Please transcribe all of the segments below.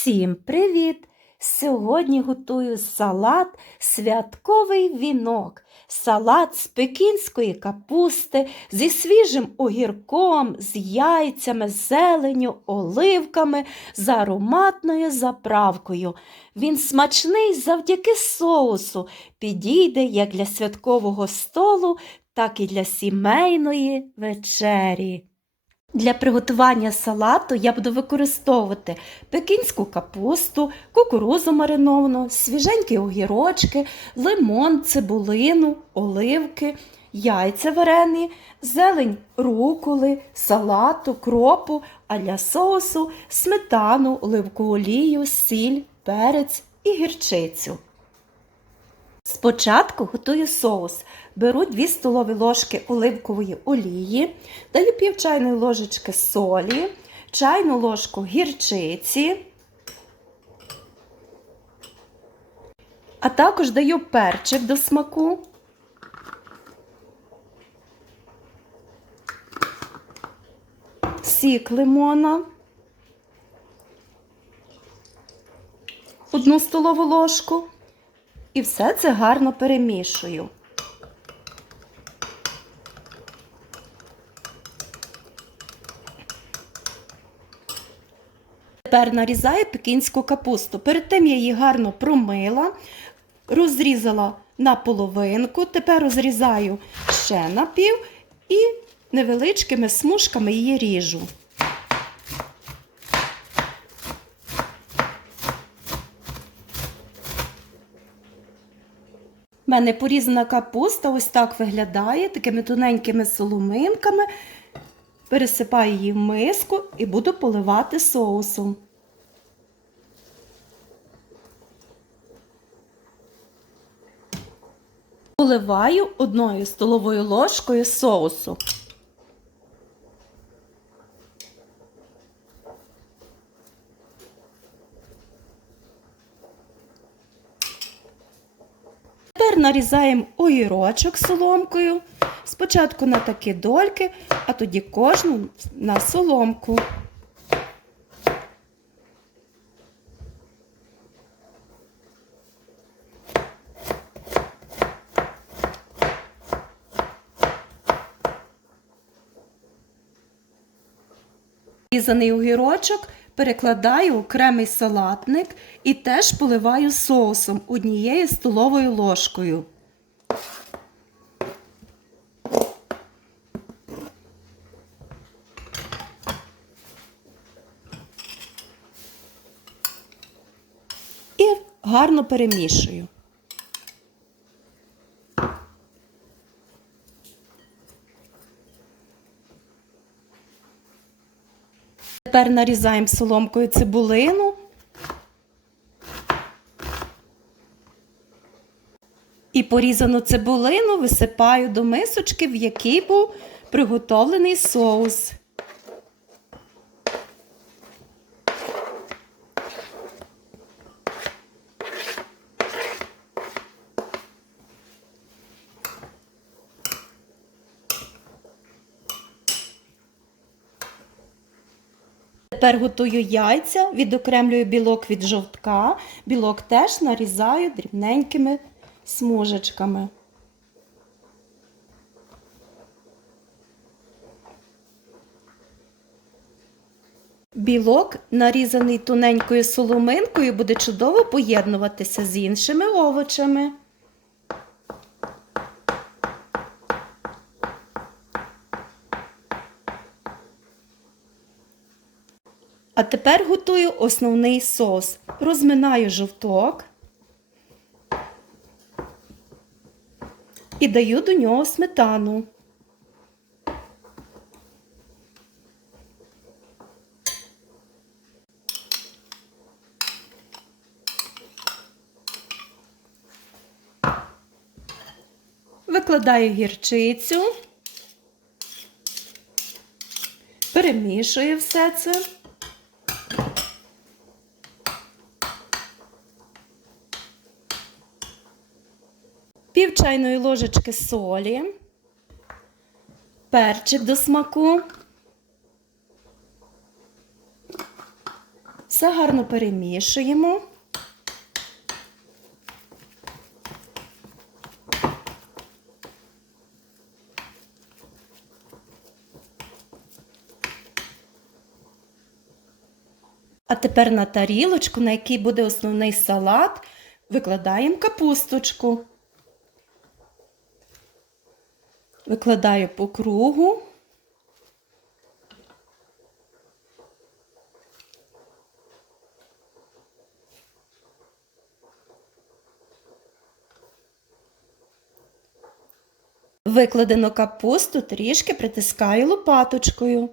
Всім привіт! Сьогодні готую салат святковий вінок. Салат з пекінської капусти зі свіжим огірком, з яйцями, зеленю, оливками, з ароматною заправкою. Він смачний завдяки соусу, підійде як для святкового столу, так і для сімейної вечері. Для приготування салату я буду використовувати пекінську капусту, кукурузу мариновану, свіженькі огірочки, лимон, цибулину, оливки, яйця варені, зелень руколи, салату, кропу, а для соусу сметану, оливкову олію, сіль, перець і гірчицю. Спочатку готую соус. Беру 2 столові ложки оливкової олії, даю пів чайної ложечки солі, чайну ложку гірчиці, а також даю перчик до смаку. Сік лимона, одну столову ложку. І все це гарно перемішую. Тепер нарізаю пекінську капусту. Перед тим я її гарно промила, розрізала на половинку, тепер розрізаю ще на пів і невеличкими смужками її ріжу. У мене порізана капуста ось так виглядає, такими тоненькими соломинками. Пересипаю її в миску і буду поливати соусом. Поливаю одною столовою ложкою соусу. Нарізаємо огірочок соломкою. Спочатку на такі дольки, а тоді кожну на соломку. Різаний огірочок перекладаю окремий салатник і теж поливаю соусом однією столовою ложкою. І гарно перемішую. Тепер нарізаємо соломкою цибулину. І порізану цибулину висипаю до мисочки, в якій був приготовлений соус. Тепер готую яйця, відокремлюю білок від жовтка. Білок теж нарізаю дрібненькими смужечками. Білок, нарізаний тоненькою соломинкою, буде чудово поєднуватися з іншими овочами. А тепер готую основний сос. Розминаю жовток і даю до нього сметану. Викладаю гірчицю, перемішую все це. Пів чайної ложечки солі, перчик до смаку, Все гарно перемішуємо. А тепер на тарілочку, на якій буде основний салат, викладаємо капусточку. Викладаю по кругу. Викладену капусту трішки притискаю лопаточкою.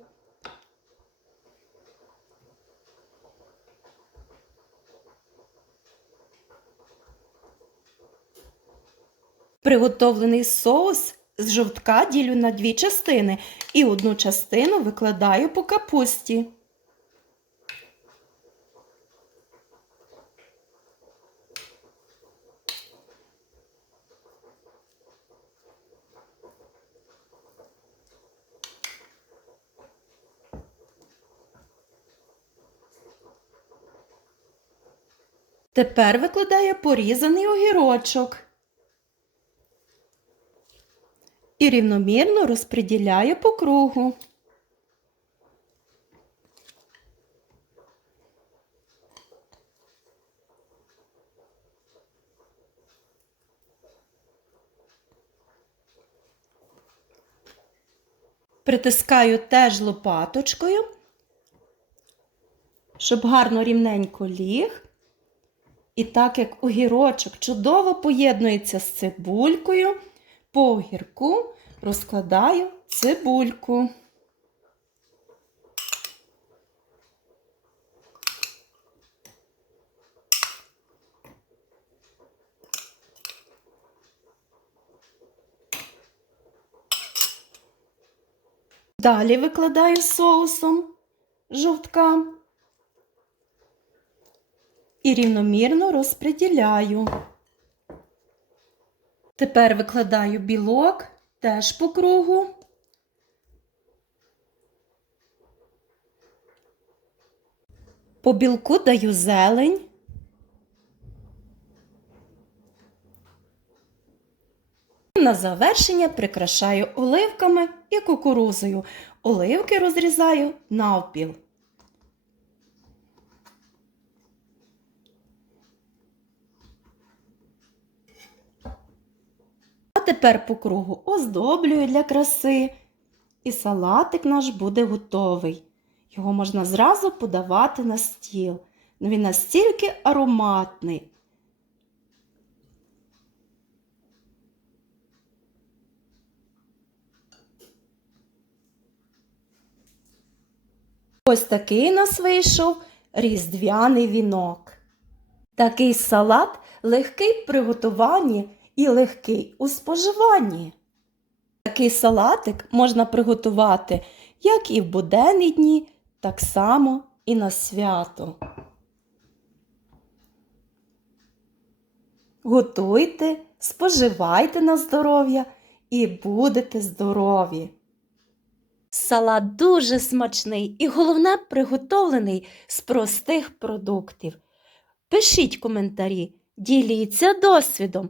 Приготовлений соус з жовтка ділю на дві частини і одну частину викладаю по капусті. Тепер викладаю порізаний огірочок. І рівномірно розподіляю по кругу. Притискаю теж лопаточкою, щоб гарно рівненько ліг. І так як огірочок чудово поєднується з цибулькою, по огірку розкладаю цибульку. Далі викладаю соусом жовтка і рівномірно розподіляю. Тепер викладаю білок теж по кругу. По білку даю зелень. На завершення прикрашаю оливками і кукурузою. Оливки розрізаю навпіл. Тепер по кругу оздоблюю для краси. І салатик наш буде готовий. Його можна зразу подавати на стіл. Ну, Він настільки ароматний. Ось такий нас вийшов різдвяний вінок. Такий салат легкий в приготуванні і легкий у споживанні. Такий салатик можна приготувати як і в буденні дні, так само і на свято. Готуйте, споживайте на здоров'я і будете здорові. Салат дуже смачний і головне приготовлений з простих продуктів. Пишіть коментарі, діліться досвідом,